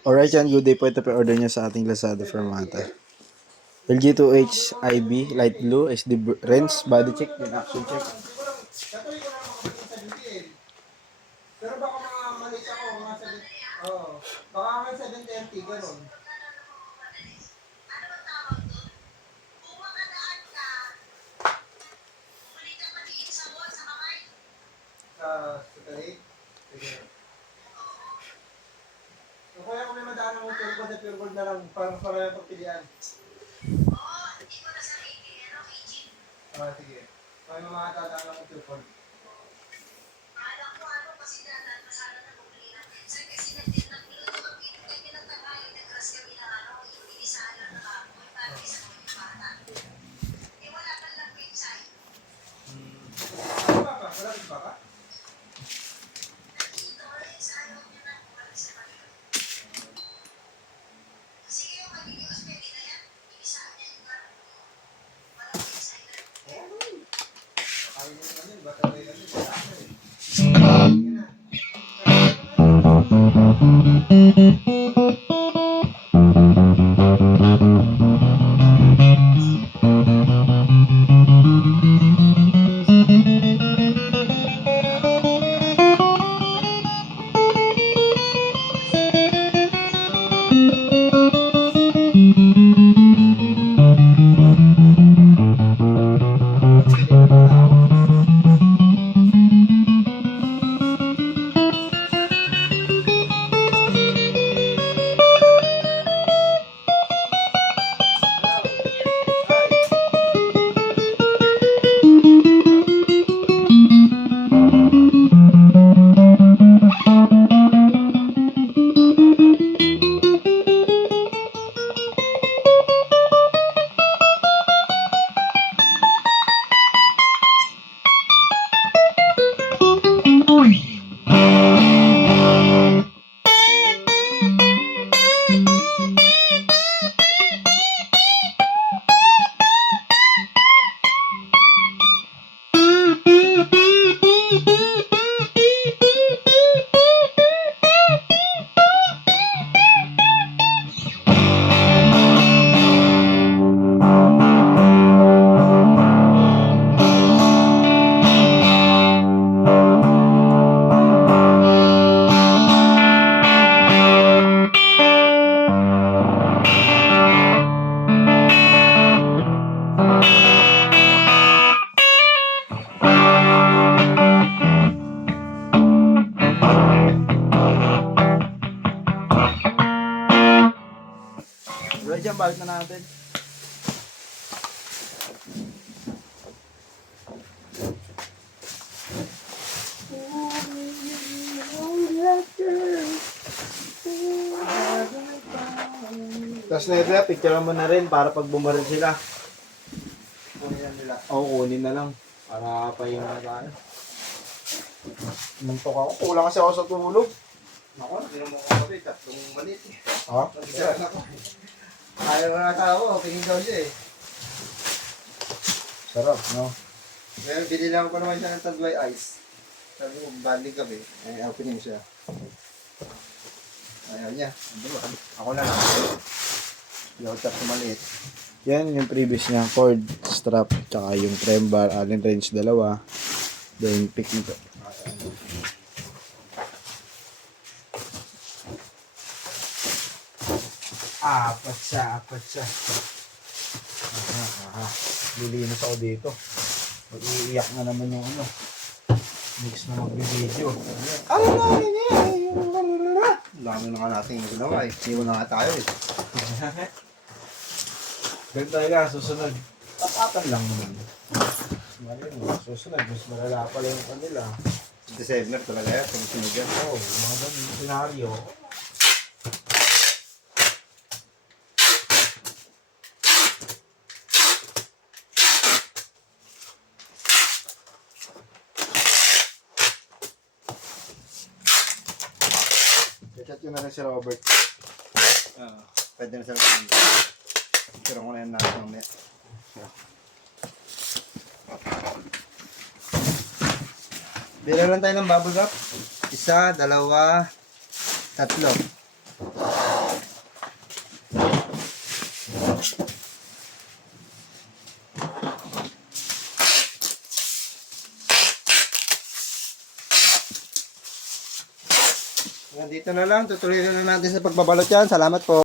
Alright yan, good day po. Ito pa order niya sa ating Lazada Fermata. LG2H IB, light blue, SD range, body check, then action check. Pero baka mga malis ako, mga 7, baka mga 7:30, gano'n. Sa talit? Sige. So, kaya kung may madaan ng pure gold na lang, para yung pagpilian. Sige. Kaya mga dadaan ng pure gold. Ano ba? Wala rin ba ka? Kaya nyo naman yun, bata rin naman, wala ka eh. Sige na. Alright yan, balik na natin. Tapos na ito, picture mo na rin para pag bumaril sila. Kunin lang nila. Oo, kunin na lang. Para pahinga na tayo. Muntok ako. Kulang kasi ako sa tulog. Ako, naginom ako kape, 3 malit eh. Ha? Nagisahan ako. Ayaw mga tao, tingin daw siya eh. Sarap, no? Ngayon, binili ko pa naman siya ng Tagway Ice. Sabi ko, banding kami. Eh, opening siya. Ayaw niya. Ako na lang. Hindi ako tap maliit. Yan yung previous niya, cord, strap, tsaka yung trem bar, allen wrench, dalawa. Then, pick nito. Apat siya. Aha. Lilinis ako dito. Mag-iiyak na naman yung ano. Mix na mag-video. Ang dami na nga natin yung ginawa eh. Iwan na nga tayo eh. Ganun talaga, susunod. Tapatan lang naman. Susunod, mas malala pala yung kanila. December talaga yan. Pag-sunod yan. Oo, mga ganun senaryo. Chat yun na rin si Robert. Pwede na sila. Picture ko na yan natin mamaya. Bili lang tayo ng bubble wrap. 1, 2, 3. Dito na lang, tutuloy na natin sa pagbabalot yan. Salamat po.